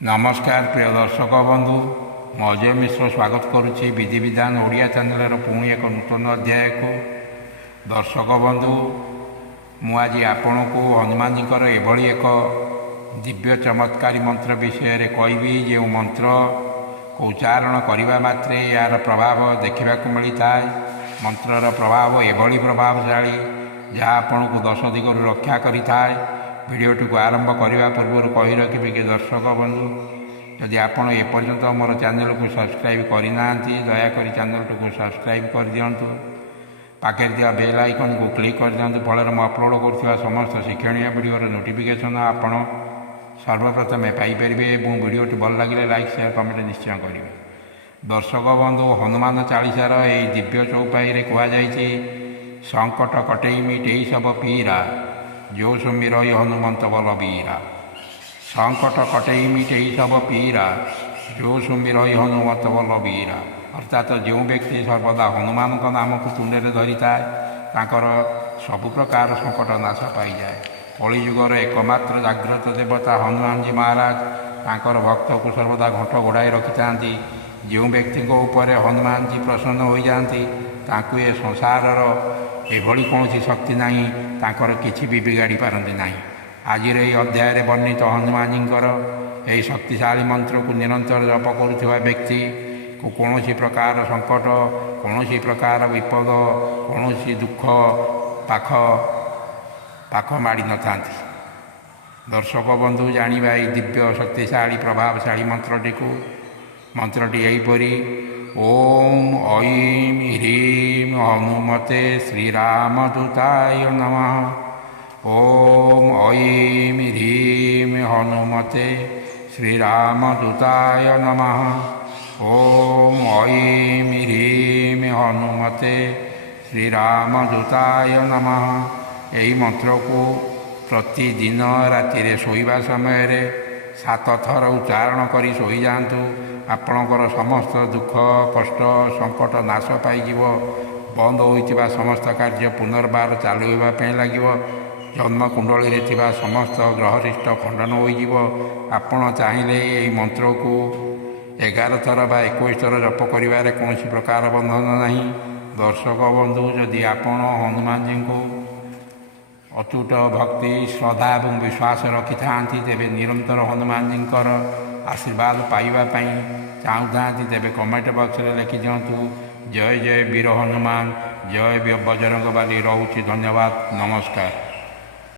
नमस्कार प्रिय दर्शक बंधु मु अजय मिश्र स्वागत करुच्ची विधि विधान ओडिया चैनल पुणी एक नूतन अध्याय को। दर्शक बंधु मु आज आपण को हनुमान जी एभली एक दिव्य चमत्कारी मंत्र विषय रे कहबी जो मंत्र को उच्चारण करने मात्रे यार प्रभाव देखा मिलता है। मंत्रर प्रभाव एभली प्रभावशाली जहाँ आपण को 10 दिगरू रक्षा करिता है। भिडियोटी को आरंभ करने पूर्व कही रखिए कि दर्शक बंधु जदि आपण एपर्यंत मोर चैनल को सब्सक्राइब करना दयाकोरी चैनल को सब्सक्राइब कर दिंतु। पाखे दिया बेल आइकन को क्लिक कर दिंतु। फल मैं अपलोड कर समस्त शिक्षणीय भिडियोर नोटिफिकेशन आपण सर्वप्रथमे पाइपर। भिडियोटी भल लगे लाइक शेयर कमेंट निश्चय करेंगे। दर्शक बंधु हनुमान चालीसार यही दिव्य चौपाई कहुई संकट कटई मिटई सब पीरा जो सुमिर हनुमंत बल बीरा। संकट कटई मिटई सब पीरा जो सुमिर हनुमंत बल बीरा। अर्थात जो व्यक्ति सर्वदा हनुमान नाम को तुंडे धरी थाए तांकर सबु प्रकार संकट नाश पाई जाए। कलिजुगर एकमात्र जाग्रत देवता हनुमान जी महाराज तांकर भक्त को सर्वदा घंट घोड़ाई रखि था। जो व्यक्ति उपर हनुमान जी प्रसन्न हो जाती ताकू ए संसार एभली कौन शक्ति नहीं तांकर किछि भी बिगाड़ी पारती नहीं। आज अध्याय वर्णित हनुमान जी यही शक्तिशाली मंत्र को निरंतर जप करुवा व्यक्ति को कौन प्रकार संकट कौन प्रकार विपद कौन दुख पाख पाख माड़ी न था। दर्शक बंधु जानिबा ये दिव्य शक्तिशाली प्रभावशाली मंत्रटी यहीपरी ओम ऐं ह्रीं हनुमते श्रीरामदूताय नमः। ओम ऐं ह्रीं हनुमते श्रीरामदूताय नमः। ओम ऐं ह्रीं हनुमते श्रीरामदूताय नमः। यही मंत्र को प्रतिदिन राति शोइबा समय 7 थर उच्चारण करी शोई जातु। आपणकर समस्त दुख कष्ट संकट नाश पाइब। बंद होता समस्त कार्य पुनर्बार चालू लगे। जन्मकुंडली में समस्त ग्रहरिष्ट खंडन हो। आपण चाहिए यही मंत्र को 11 थर बा 21 थर जप कर कौन प्रकार बंधन नहीं। दर्शक बंधु जदि आपण हनुमान जी को अतुट भक्ति श्रद्धा और विश्वास रखि था तेरे निरंतर हनुमान जी आशीर्वाद पाइबापी चाहूँ तेरे कमेंट बॉक्स में लिखि दिंतु। जय जय वीर हनुमान जय बजरंग बाली। रोची धन्यवाद नमस्कार।